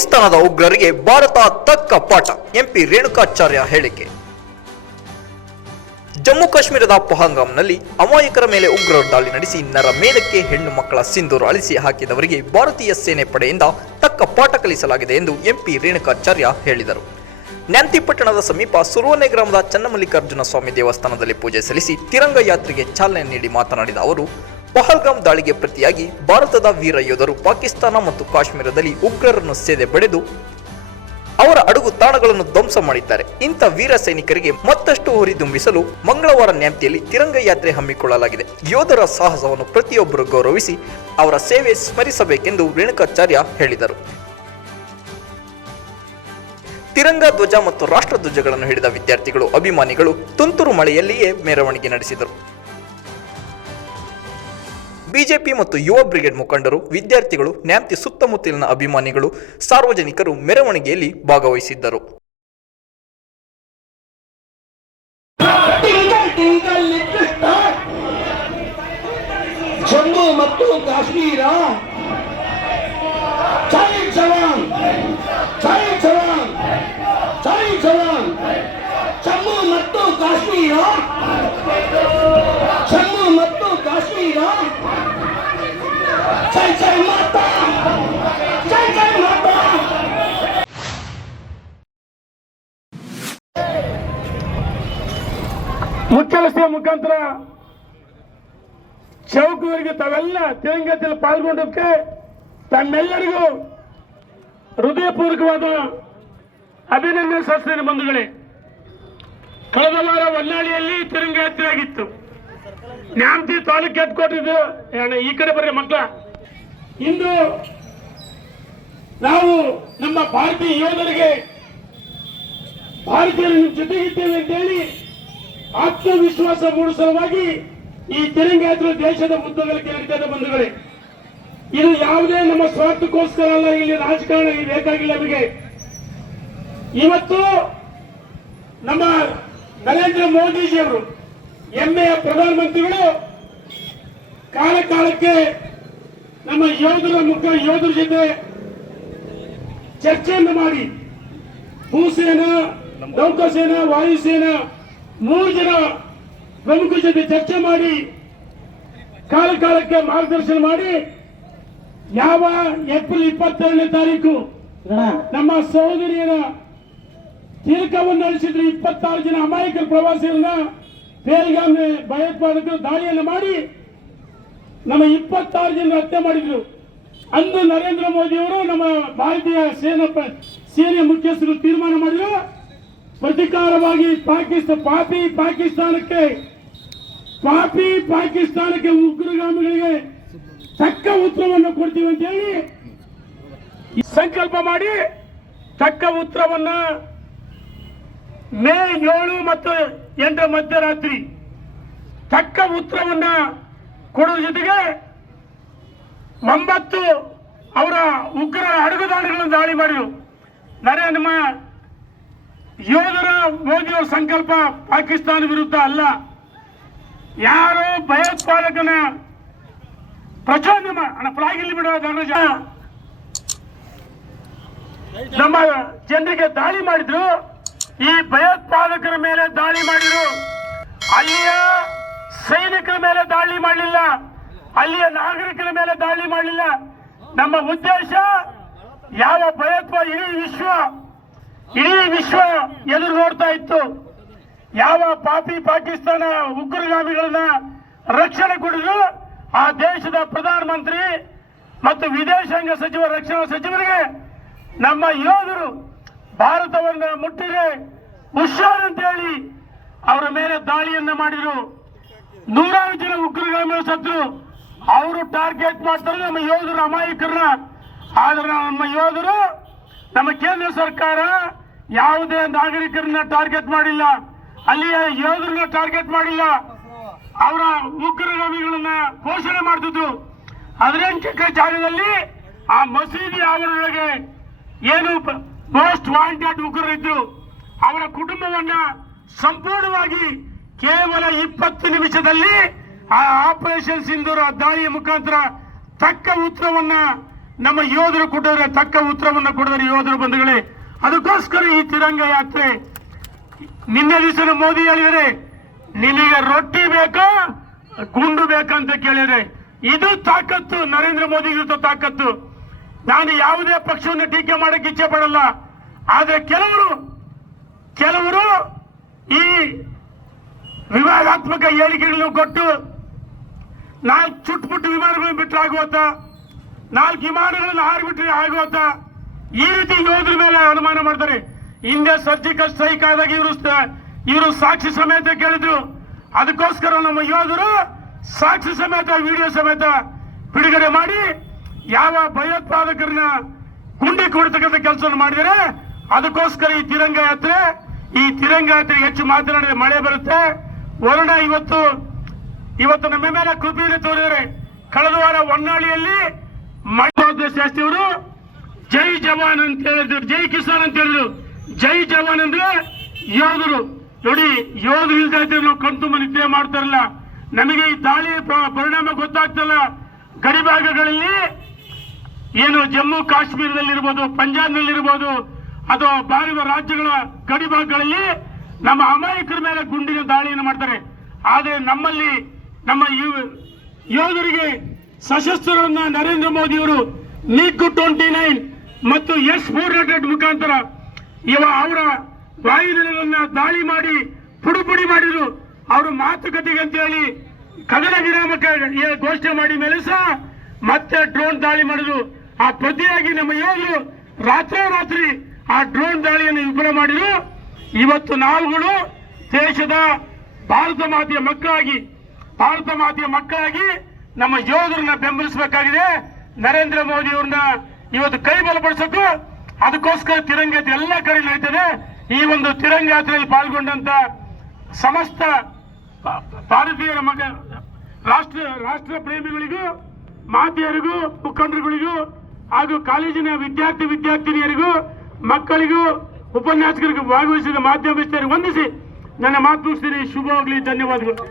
ಪಾಕಿಸ್ತಾನದ ಉಗ್ರರಿಗೆ ಭಾರತ ತಕ್ಕ ಪಾಠ. ಎಂಪಿ ರೇಣುಕಾಚಾರ್ಯ ಹೇಳಿಕೆ. ಜಮ್ಮು ಕಾಶ್ಮೀರದ ಪಹಂಗಾಂನಲ್ಲಿ ಅಮಾಯಕರ ಮೇಲೆ ಉಗ್ರರು ದಾಳಿ ನಡೆಸಿ ನರ ಮೇಲಕ್ಕೆ ಹೆಣ್ಣು ಮಕ್ಕಳ ಸಿಂಧೂರು ಅಳಿಸಿ ಹಾಕಿದವರಿಗೆ ಭಾರತೀಯ ಸೇನೆ ಪಡೆಯಿಂದ ತಕ್ಕ ಪಾಠ ಕಲಿಸಲಾಗಿದೆ ಎಂದು ಎಂಪಿ ರೇಣುಕಾಚಾರ್ಯ ಹೇಳಿದರು. ನ್ಯಾಂತಿಪಟ್ಟಣದ ಸಮೀಪ ಸುರುವನೆ ಗ್ರಾಮದ ಚನ್ನಮಲ್ಲಿಕಾರ್ಜುನ ಸ್ವಾಮಿ ದೇವಸ್ಥಾನದಲ್ಲಿ ಪೂಜೆ ಸಲ್ಲಿಸಿ ತಿರಂಗ ಯಾತ್ರೆಗೆ ಚಾಲನೆ ನೀಡಿ ಮಾತನಾಡಿದ ಅವರು ಪಹಲ್ಗಾಮ್ ದಾಳಿಗೆ ಪ್ರತಿಯಾಗಿ ಭಾರತದ ವೀರ ಯೋಧರು ಪಾಕಿಸ್ತಾನ ಮತ್ತು ಕಾಶ್ಮೀರದಲ್ಲಿ ಉಗ್ರರನ್ನು ಸೇದೆ ಬಡಿದು ಅವರ ಅಡುಗು ತಾಣಗಳನ್ನು ಧ್ವಂಸ ಮಾಡಿದ್ದಾರೆ. ಇಂಥ ವೀರ ಸೈನಿಕರಿಗೆ ಮತ್ತಷ್ಟು ಹುರಿದುಂಬಿಸಲು ಮಂಗಳವಾರ ನ್ಯಾಪ್ತಿಯಲ್ಲಿ ತಿರಂಗ ಯಾತ್ರೆ ಹಮ್ಮಿಕೊಳ್ಳಲಾಗಿದೆ. ಯೋಧರ ಸಾಹಸವನ್ನು ಪ್ರತಿಯೊಬ್ಬರು ಗೌರವಿಸಿ ಅವರ ಸೇವೆ ಸ್ಮರಿಸಬೇಕೆಂದು ರೇಣುಕಾಚಾರ್ಯ ಹೇಳಿದರು. ತಿರಂಗ ಧ್ವಜ ಮತ್ತು ರಾಷ್ಟ್ರ ಧ್ವಜಗಳನ್ನು ಹಿಡಿದ ವಿದ್ಯಾರ್ಥಿಗಳು, ಅಭಿಮಾನಿಗಳು ತುಂತುರು ಮಳೆಯಲ್ಲಿಯೇ ಮೆರವಣಿಗೆ ನಡೆಸಿದರು. ಬಿಜೆಪಿ ಮತ್ತು ಯುವ ಬ್ರಿಗೇಡ್ ಮುಖಂಡರು, ವಿದ್ಯಾರ್ಥಿಗಳು, ನ್ಯಾಮ್ತಿ ಸುತ್ತಮುತ್ತಲಿನ ಅಭಿಮಾನಿಗಳು, ಸಾರ್ವಜನಿಕರು ಮೆರವಣಿಗೆಯಲ್ಲಿ ಭಾಗವಹಿಸಿದ್ದರು. ಜಮ್ಮು ಮತ್ತು ಕಾಶ್ಮೀರ. ಜೈ ಜವಾನ್! ಜೈ ಜವಾನ್! ಜೈ ಜವಾನ್! ಜಮ್ಮು ಮತ್ತು ಕಾಶ್ಮೀರ. ಮುಖ್ಯರಸ್ತೆಯ ಮುಖಾಂತರ ಚೌಕವರಿಗೆ ತಾವೆಲ್ಲ ತಿರಂಗದಲ್ಲಿ ಪಾಲ್ಗೊಂಡಕ್ಕೆ ತಮ್ಮೆಲ್ಲರಿಗೂ ಹೃದಯಪೂರ್ವಕವಾದ ಅಭಿನಂದನೆ ಸಲ್ಲಿಸ್ತೇನೆ ಬಂಧುಗಳೇ. ಕಳೆದ ವಾರ ಹೊನ್ನಾಳಿಯಲ್ಲಿ ತಿರಂಗ ಯಾತ್ರೆ ಆಗಿತ್ತು ನ್ಯಾಮತಿ ತಾಲೂಕು ಹೆಡ್ಕೋಟಿದ್ದು ಈ ಕಡೆ ಬರ್ರಿ ಮಕ್ಕಳ. ಇಂದು ನಾವು ನಮ್ಮ ಭಾರತೀಯ ಯೋಧರಿಗೆ ಭಾರತೀಯರು ಜೊತೆಗಿದ್ದೇವೆ ಅಂತೇಳಿ ಆತ್ಮವಿಶ್ವಾಸ ಮೂಡಿಸಲುವಾಗಿ ಈ ತೆಲಂಗಾಣ ದೇಶದ ಮುದ್ದಗಲಿಕ್ಕೆ ನಡೀತದೆ ಬಂಧುಗಳೇ. ಇದು ಯಾವುದೇ ನಮ್ಮ ಸ್ವಾರ್ಥಕ್ಕೋಸ್ಕರ ಅಲ್ಲ, ಇಲ್ಲಿ ರಾಜಕಾರಣ ಬೇಕಾಗಿಲ್ಲ ನಮಗೆ. ಇವತ್ತು ನಮ್ಮ ನರೇಂದ್ರ ಮೋದಿಜಿಯವರು ಹೆಮ್ಮೆಯ ಪ್ರಧಾನಮಂತ್ರಿಗಳು ಕಾಲ ಕಾಲಕ್ಕೆ ನಮ್ಮ ಯೋಧರ ಮುಖ, ಯೋಧರ ಜೊತೆ ಚರ್ಚೆಯನ್ನು ಮಾಡಿ, ಭೂಸೇನಾ, ನೌಕಾಸೇನಾ, ವಾಯುಸೇನಾ ಮೂರು ಜನ ಪ್ರಮುಖ ಜೊತೆ ಚರ್ಚೆ ಮಾಡಿ ಕಾಲ ಕಾಲಕ್ಕೆ ಮಾರ್ಗದರ್ಶನ ಮಾಡಿ ಯಾವ ಏಪ್ರಿಲ್ ಇಪ್ಪತ್ತೆರಡನೇ ತಾರೀಕು ನಮ್ಮ ಸಹೋದರಿಯರ ತೀರ್ಕವನ್ನು ನಡೆಸಿದ್ರು ಇಪ್ಪತ್ತಾರು ಜನ ಅಮಾಯಕ ಪ್ರವಾಸಿಗಳನ್ನ ಬೇಲ್ಗಾಮೆ ಭಯೋತ್ಪಾದಕರು ದಾಳಿಯನ್ನು ಮಾಡಿ ನಮ್ಮ ಇಪ್ಪತ್ತಾರು ಜನ ಹತ್ಯೆ ಮಾಡಿದ್ರು. ಅಂದು ನರೇಂದ್ರ ಮೋದಿ ಅವರು ನಮ್ಮ ಭಾರತೀಯ ಸೇನಾ ಸೇನೆ ಮುಖ್ಯಸ್ಥರು ತೀರ್ಮಾನ ಮಾಡಿದ್ರು. ಪ್ರತಿಕಾರವಾಗಿ ಪಾಕಿಸ್ತಾನ ಪಾಪಿ ಪಾಕಿಸ್ತಾನಕ್ಕೆ ಪಾಪಿ ಪಾಕಿಸ್ತಾನಕ್ಕೆ ಉಗ್ರಗಾಮಿಗಳಿಗೆ ತಕ್ಕ ಉತ್ತರವನ್ನು ಕೊಡ್ತೀವಿ ಅಂತ ಹೇಳಿ ಸಂಕಲ್ಪ ಮಾಡಿ ತಕ್ಕ ಉತ್ತರವನ್ನ ಮೇ ಏಳು ಮತ್ತು ಎಂಟು ಮಧ್ಯರಾತ್ರಿ ತಕ್ಕ ಉತ್ತರವನ್ನ ಕೊಡುವ ಜೊತೆಗೆ ಒಂಬತ್ತು ಅವರ ಉಗ್ರ ಅಡುಗುದಾಣಿಗಳನ್ನು ದಾಳಿ ಮಾಡಿದ್ರು. ನರೇ ನಮ್ಮ ಯೋಧರ ಮೋದಿಯವರ ಸಂಕಲ್ಪ ಪಾಕಿಸ್ತಾನ ವಿರುದ್ಧ ಅಲ್ಲ. ಯಾರು ಭಯೋತ್ಪಾದಕನ ಪ್ರಚೋದನೆ ಧರ್ಮಜ ನಮ್ಮ ಜನರಿಗೆ ದಾಳಿ ಮಾಡಿದ್ರು. ಈ ಭಯೋತ್ಪಾದಕರ ಮೇಲೆ ದಾಳಿ ಮಾಡಿದ್ರು. ಅಲ್ಲಿಯ ಸೈನಿಕರ ಮೇಲೆ ದಾಳಿ ಮಾಡಲಿಲ್ಲ. ಅಲ್ಲಿಯ ನಾಗರಿಕರ ಮೇಲೆ ದಾಳಿ ಮಾಡಲಿಲ್ಲ. ನಮ್ಮ ಉದ್ದೇಶ ಯಾವ ಭಯೋತ್ಪಾದ ಇಡೀ ವಿಶ್ವ ಇಡೀ ವಿಶ್ವ ಎದುರು ನೋಡ್ತಾ ಇತ್ತು. ಯಾವ ಪಾಪಿ ಪಾಕಿಸ್ತಾನ ಉಗ್ರಗಾಮಿಗಳನ್ನ ರಕ್ಷಣೆ ಕೊಡಿದ್ರು ಆ ದೇಶದ ಪ್ರಧಾನಮಂತ್ರಿ ಮತ್ತು ವಿದೇಶಾಂಗ ಸಚಿವ, ರಕ್ಷಣಾ ಸಚಿವರಿಗೆ ನಮ್ಮ ಯೋಧರು ಭಾರತವನ್ನ ಮುಟ್ಟಿದೆ. ಹುಷಾರ್ ಅಂತ ಹೇಳಿ ಅವರ ಮೇಲೆ ದಾಳಿಯನ್ನ ಮಾಡಿದ್ರು. ನೂರಾರು ಜನ ಉಗ್ರಗಾಮಿಗಳು ಸತ್ರು ಅವರು ಟಾರ್ಗೆಟ್ ಮಾಡ್ತಾರೆ ನಮ್ಮ ಯೋಧರು ಅಮಾಯಕರನ್ನ. ಆದ್ರೆ ನಮ್ಮ ಯೋಧರು ನಮ್ಮ ಕೇಂದ್ರ ಸರ್ಕಾರ ಯಾವುದೇ ನಾಗರಿಕರನ್ನ ಟಾರ್ಗೆಟ್ ಮಾಡಿಲ್ಲ. ಅಲ್ಲಿಯ ಯೋಧರನ್ನ ಟಾರ್ಗೆಟ್ ಮಾಡಿಲ್ಲ. ಅವರ ಉಗ್ರಗಾಮಿಗಳನ್ನ ಘೋಷಣೆ ಮಾಡ್ತಿದ್ರು. ಹದಿನೆಂಟು ಜಾಗದಲ್ಲಿ ಆ ಮಸೀದಿ ಆವರಣದೊಳಗೆ ಏನು ಮೋಸ್ಟ್ ವಾಂಟೆಡ್ ಉಗ್ರರಿದ್ರು. ಅವರ ಕುಟುಂಬವನ್ನ ಸಂಪೂರ್ಣವಾಗಿ ಕೇವಲ ಇಪ್ಪತ್ತು ನಿಮಿಷದಲ್ಲಿ ಆ ಆಪರೇಷನ್ ಸಿಂಧೂರ ದಾಳಿಯ ಮುಖಾಂತರ ತಕ್ಕ ಉತ್ತರವನ್ನ ನಮ್ಮ ಯೋಧರು ಕೊಟ್ಟಿದ್ರೆ ತಕ್ಕ ಉತ್ತರವನ್ನು ಕೊಡಿದರೆ ಯೋಧರು ಬಂಧುಗಳೇ. ಅದಕ್ಕೋಸ್ಕರ ಈ ತಿರಂಗ ಯಾತ್ರೆ ನಿನ್ನೆ ದಿವಸ ಮೋದಿ ಹೇಳಿದರೆ, ನಿನಗೆ ರೊಟ್ಟಿ ಬೇಕಾ, ಗುಂಡು ಬೇಕಂತ ಕೇಳಿದರೆ, ಇದು ತಾಕತ್ತು, ನರೇಂದ್ರ ಮೋದಿ ಜೊತೆ ತಾಕತ್ತು. ನಾನು ಯಾವುದೇ ಪಕ್ಷವನ್ನು ಟೀಕೆ ಮಾಡಕ್ಕೆ ಇಚ್ಛೆ ಪಡಲ್ಲ. ಆದರೆ ಕೆಲವರು ಕೆಲವರು ಈ ವಿವಾದಾತ್ಮಕ ಹೇಳಿಕೆಗಳನ್ನು ಕೊಟ್ಟು ನಾಲ್ಕು ಚುಟ್ಪುಟ್ಟು ವಿಮಾನಗಳನ್ನು ಬಿಟ್ಟರೆ ಆಗುವತ್ತ, ನಾಲ್ಕು ವಿಮಾನಗಳನ್ನು ಹಾರಿಬಿಟ್ರೆ ಆಗುವತ್ತ ಈ ರೀತಿ ಯೋಧರ ಮೇಲೆ ಅನುಮಾನ ಮಾಡ್ತಾರೆ. ಹಿಂದೆ ಸರ್ಜಿಕಲ್ ಸ್ಟ್ರೈಕ್ ಆದಾಗ ಇವರು ಇವರು ಸಾಕ್ಷಿ ಸಮೇತ ಕೇಳಿದ್ರು. ಅದಕ್ಕೋಸ್ಕರ ನಮ್ಮ ಯೋಧರು ಸಾಕ್ಷಿ ಸಮೇತ, ವಿಡಿಯೋ ಸಮೇತ ಬಿಡುಗಡೆ ಮಾಡಿ ಯಾವ ಭಯೋತ್ಪಾದಕರನ್ನ ಗುಂಡಿ ಕೊಡ್ತಕ್ಕಂಥ ಕೆಲಸ ಮಾಡಿದರೆ ಅದಕ್ಕೋಸ್ಕರ ಈ ತಿರಂಗ ಯಾತ್ರೆ, ಈ ತಿರಂಗ ಯಾತ್ರೆ ಹೆಚ್ಚು ಮಾತನಾಡಿದ್ರೆ ಮಳೆ ಬರುತ್ತೆ. ವರುಣ ಇವತ್ತು ಇವತ್ತು ನಮ್ಮ ಮೇಲೆ ಕೃಪೆಯನ್ನು ತೋರಿದರೆ, ಕಳೆದ ವಾರ ಹೊನ್ನಾಳಿಯಲ್ಲಿ ಮಳೆ ಶಾಸ್ತ್ರಿ ಅವರು ಜೈ ಜವಾನ್ ಅಂತ ಹೇಳಿದ್ರು, ಜೈ ಕಿಸಾನ್ ಅಂತ ಹೇಳಿದ್ರು. ಜೈ ಜವಾನ್ ಅಂದ್ರೆ ಯೋಧರು. ನೋಡಿ, ಯೋಧರು ಇಲ್ದೇ ಇದ್ರೆ ನಾವು ಕಣ್ತುಂಬ ನಿದ್ರೆ ಮಾಡ್ತಾರಲ್ಲ. ನಮಗೆ ಈ ದಾಳಿ ಪರಿಣಾಮ ಗೊತ್ತಾಗ್ತಲ್ಲ. ಗಡಿ ಭಾಗಗಳಲ್ಲಿ ಏನು ಜಮ್ಮು, ಕಾಶ್ಮೀರದಲ್ಲಿರ್ಬೋದು, ಪಂಜಾಬ್ನಲ್ಲಿರ್ಬೋದು ಅಥವಾ ಭಾರತ ರಾಜ್ಯಗಳ ಗಡಿ ಭಾಗಗಳಲ್ಲಿ ನಮ್ಮ ಅಮಾಯಕರ ಮೇಲೆ ಗುಂಡಿನ ದಾಳಿಯನ್ನು ಮಾಡ್ತಾರೆ. ಆದರೆ ನಮ್ಮಲ್ಲಿ ನಮ್ಮ ಯೋಧರಿಗೆ ಸಶಸ್ತ್ರಗಳನ್ನ ನರೇಂದ್ರ ಮೋದಿಯವರು ನೀಕು ಟ್ವೆಂಟಿ ನೈನ್ ಮತ್ತು ಎಸ್ ಫೋರ್ ಮುಖಾಂತರ ಇವ ಅವರ ವಾಯುನೆಲೆಗಳನ್ನ ದಾಳಿ ಮಾಡಿ, ಪುಡುಪುಡಿ ಪುಡಿ ಮಾಡಿದ್ರು. ಅವರ ಮಾತುಕತೆಗೆ ಅಂತ ಹೇಳಿ ಕದನ ವಿರಾಮಕ್ಕೆ ಏ- ಘೋಷಣೆ ಮಾಡಿ ಮೇಲೆ ಸಹ ಮತ್ತೆ ಡ್ರೋನ್ ದಾಳಿ ಮಾಡಿದ್ರು. ಆ ಪ್ರತಿಯಾಗಿ ನಮ್ಮ ಯೋಧರು ರಾತ್ರೋರಾತ್ರಿ ಆ ಡ್ರೋನ್ ದಾಳಿಯನ್ನು ವಿಫಲ ಮಾಡಿದ್ರು. ಇವತ್ತು ನಾವುಗಳು ದೇಶದ ಭಾರತ ಮಾತೆಯ ಮಕ್ಕಳಾಗಿ, ಭಾರತ ಮಾತೆಯ ಮಕ್ಕಳಾಗಿ ನಮ್ಮ ಯೋಧರನ್ನ ಬೆಂಬಲಿಸಬೇಕಾಗಿದೆ. ನರೇಂದ್ರ ಮೋದಿ ಅವ್ರನ್ನ ಇವತ್ತು ಕೈ ಬಲಪಡಿಸೋದು ಅದಕ್ಕೋಸ್ಕರ ತಿರಂಗಾತ್ರೆ ಎಲ್ಲ ಕಡೆ ನಡೀತದೆ ಈ ಒಂದು ತಿರಂಗಾತ್ರೆಯಲ್ಲಿ ಪಾಲ್ಗೊಂಡಂತ ಸಮಸ್ತ ಭಾರತೀಯ ಮಗ, ರಾಷ್ಟ್ರ ರಾಷ್ಟ್ರ ಪ್ರೇಮಿಗಳಿಗೂ, ಮಾತೆಯರಿಗೂ, ಮುಖಂಡರುಗಳಿಗೂ ಹಾಗೂ ಕಾಲೇಜಿನ ವಿದ್ಯಾರ್ಥಿ, ವಿದ್ಯಾರ್ಥಿನಿಯರಿಗೂ, ಮಕ್ಕಳಿಗೂ, ಉಪನ್ಯಾಸಕರಿಗೂ ಭಾಗವಹಿಸಿದ ಮಾಧ್ಯಮ ವಂದಿಸಿ ನನ್ನ ಮಾತು ಶುಭವಾಗಲಿ, ಧನ್ಯವಾದಗಳು.